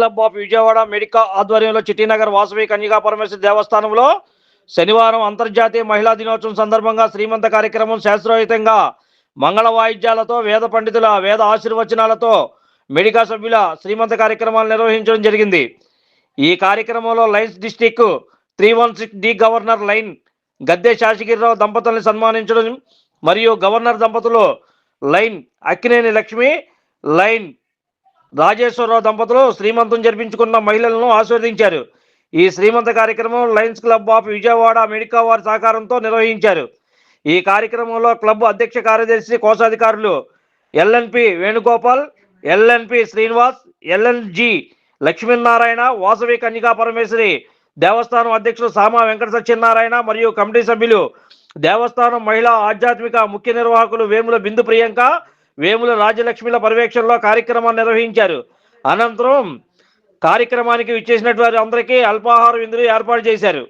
Club of Vijayawada medica ఆధ్వర్యంలో చిట్టినగర్ వాసవి కన్యకా పరమేశ్వర దేవస్థానంలో శనివారం అంతర్జాతీయ మహిళా దినోత్సవం సందర్భంగా శ్రీమంత కార్యక్రమం శాస్త్రోహితంగా మంగళ వాయిద్యాలతో వేద పండితుల వేద ఆశీర్వచనాలతో మెడికా సభ్యుల శ్రీమంత కార్యక్రమాలు నిర్వహించడం జరిగింది. ఈ కార్యక్రమంలో Lions district three one six D governor Lion Gadde Sasagirirao దంపతుల్ని సన్మానించడం మరియు గవర్నర్ దంపతులు లైన్ అక్కినేని లక్ష్మి లైన్ రాజేశ్వరరావు దంపతులు శ్రీమంతం జరిపించుకున్న మహిళలను ఆశీర్వదించారు. ఈ శ్రీమంత కార్యక్రమం Lions club of Vijayawada Medica వారి సహకారంతో నిర్వహించారు. ఈ కార్యక్రమంలో క్లబ్ అధ్యక్ష కార్యదర్శి కోశాధికారులు LNP Venugopal LNP Srinivas LNG Lakshminarayana Vasavi Kanyaka Parameswari దేవస్థానం అధ్యక్షులు సామా వెంకట సత్యనారాయణ మరియు కమిటీ సభ్యులు దేవస్థానం మహిళా ఆధ్యాత్మిక ముఖ్య నిర్వాహకులు వేముల బిందు ప్రియాంక వేముల రాజలక్ష్మిల పర్యవేక్షణలో కార్యక్రమాన్ని నిర్వహించారు. అనంతరం కార్యక్రమానికి విచ్చేసినటువంటి అందరికీ అల్పాహార విందులు ఏర్పాటు చేశారు.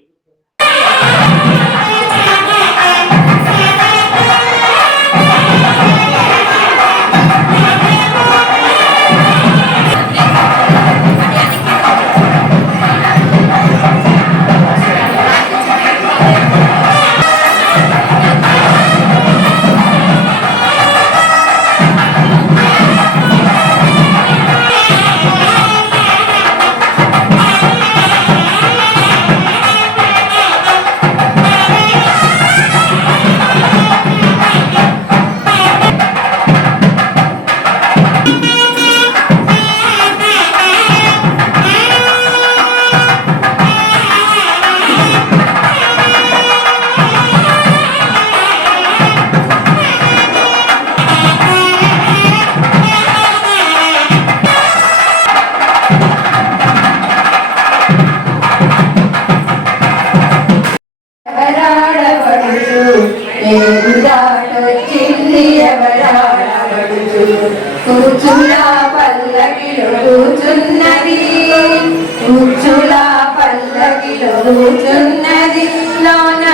కూర్చుల పల్లకిలో కూర్చున్నది లోన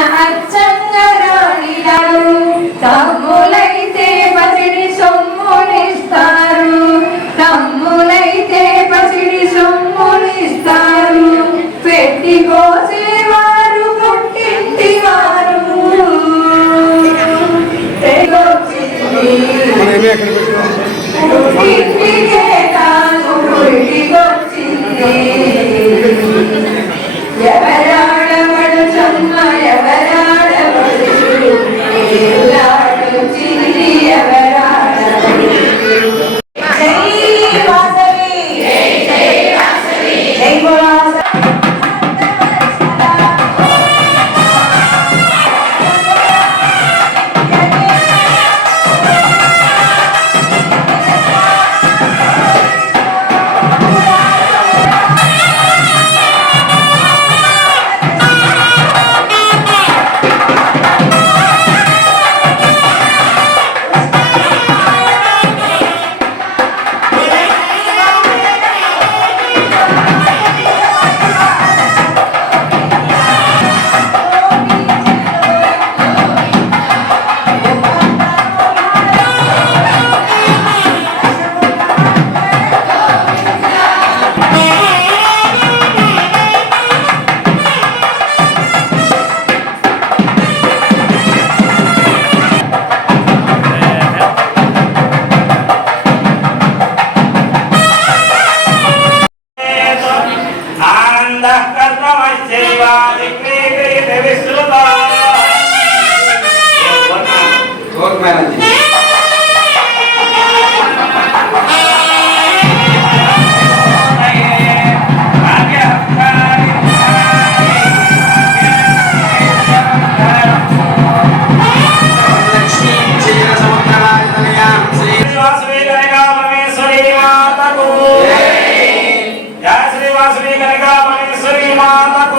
పరమేశ్వరి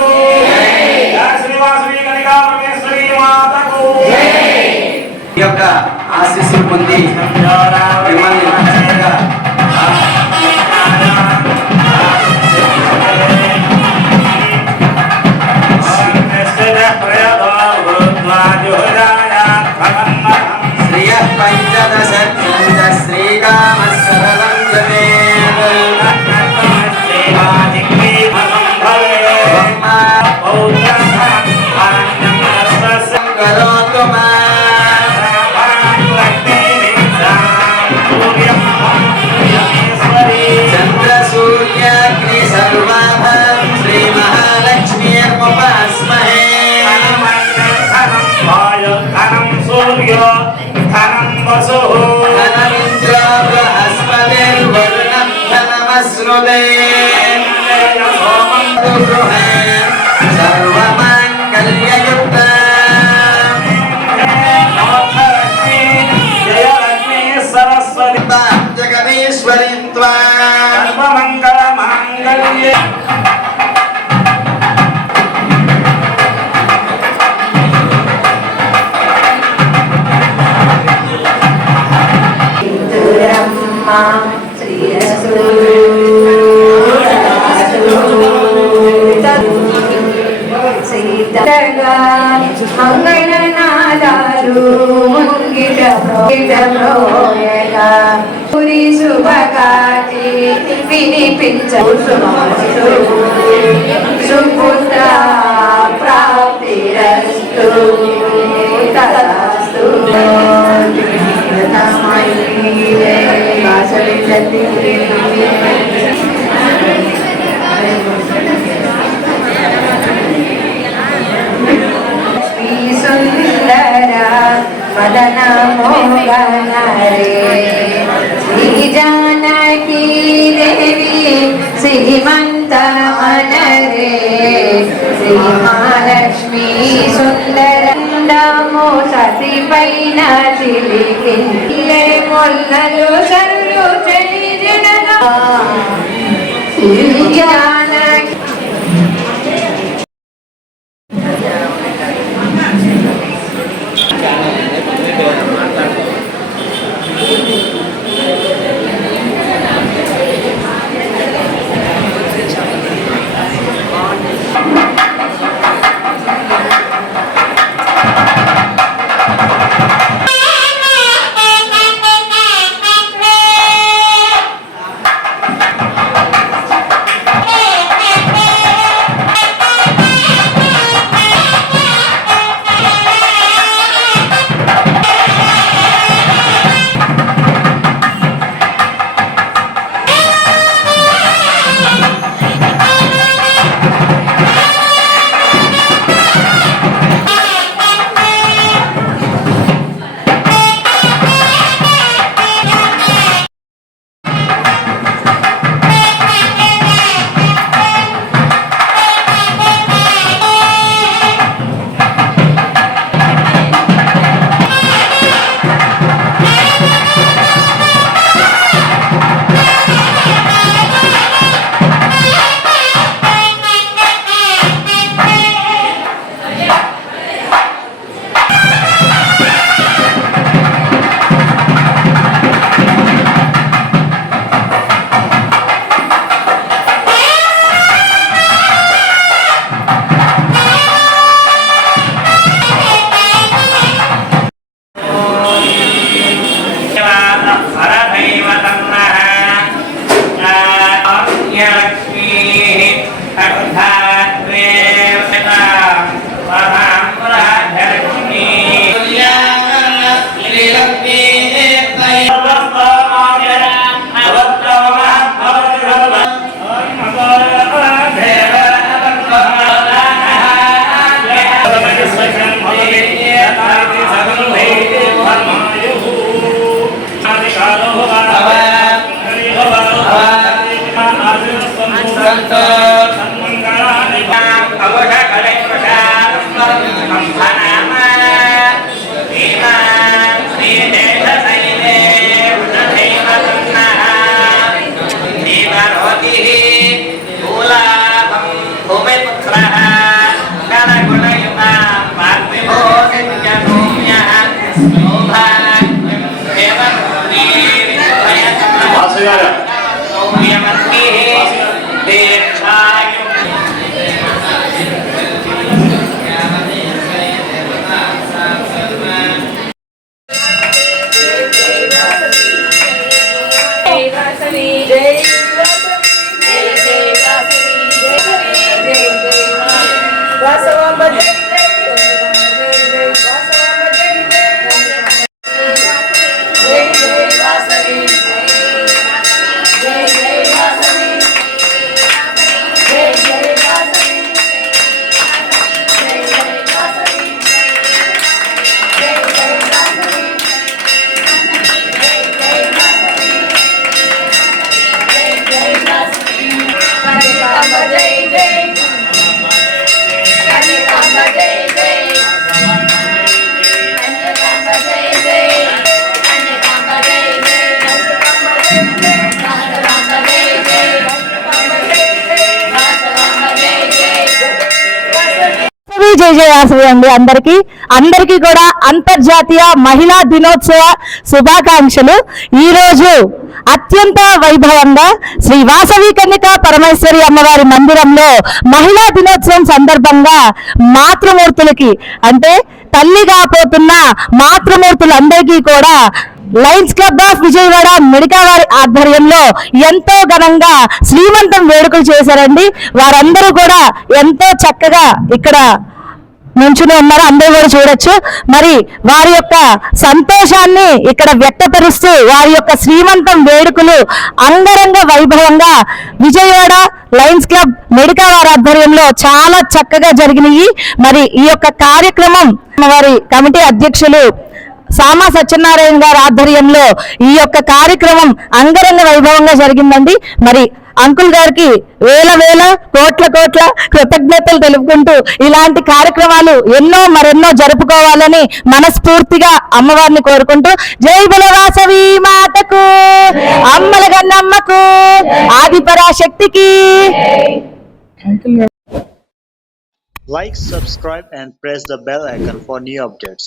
సీతగా మంగళనాదాలు ముంగిట ప్రోగిట ప్రోయగా పురి శుభకాటి వినిపించు. సుపుత్ర ప్రాప్తిరస్తు. తదాస్తు. మహాలక్ష్మి సుందరండము సతి పైన చిలికి మొల్లలు సరు చెలిజనగా శ్రీ జయ వాసవి అండి. అందరికీ అందరికీ కూడా అంతర్జాతీయ మహిళా దినోత్సవ శుభాకాంక్షలు. ఈరోజు అత్యంత వైభవంగా శ్రీ వాసవి కన్యక పరమేశ్వరి అమ్మవారి మందిరంలో మహిళా దినోత్సవం సందర్భంగా మాతృమూర్తులకి అంటే తల్లిగా పోతున్న మాతృమూర్తులందరికీ కూడా lions club of Vijayawada medica వారి ఆధ్వర్యంలో ఎంతో ఘనంగా శ్రీమంతం వేడుకలు చేశారండి. వారందరూ కూడా ఎంతో చక్కగా ఇక్కడ నుంచుని ఉన్నారు. అందరూ కూడా చూడొచ్చు. మరి వారి యొక్క సంతోషాన్ని ఇక్కడ వ్యక్తపరుస్తూ వారి యొక్క శ్రీమంతం వేడుకలు అంగరంగ వైభవంగా విజయవాడ లయన్స్ క్లబ్ మెడికా వారి ఆధ్వర్యంలో చాలా చక్కగా జరిగినాయి. మరి ఈ యొక్క కార్యక్రమం వారి కమిటీ అధ్యక్షులు సామా సత్యనారాయణ గారి ఆధ్వర్యంలో ఈ యొక్క కార్యక్రమం అంగరంగ వైభవంగా జరిగిందండి. మరి అంకుల్ గారికి వేల వేల కోట్ల కోట్ల కృతజ్ఞతలు తెలుపుకుంటూ ఇలాంటి కార్యక్రమాలు ఎన్నో మరెన్నో జరుపుకోవాలని మనస్ఫూర్తిగా అమ్మవారిని కోరుకుంటూ జై బలవాసవి మాతకు అమ్మల గన్నమ్మకు ఆదిపరాశక్తికి. Like, subscribe, and press the bell icon for new updates.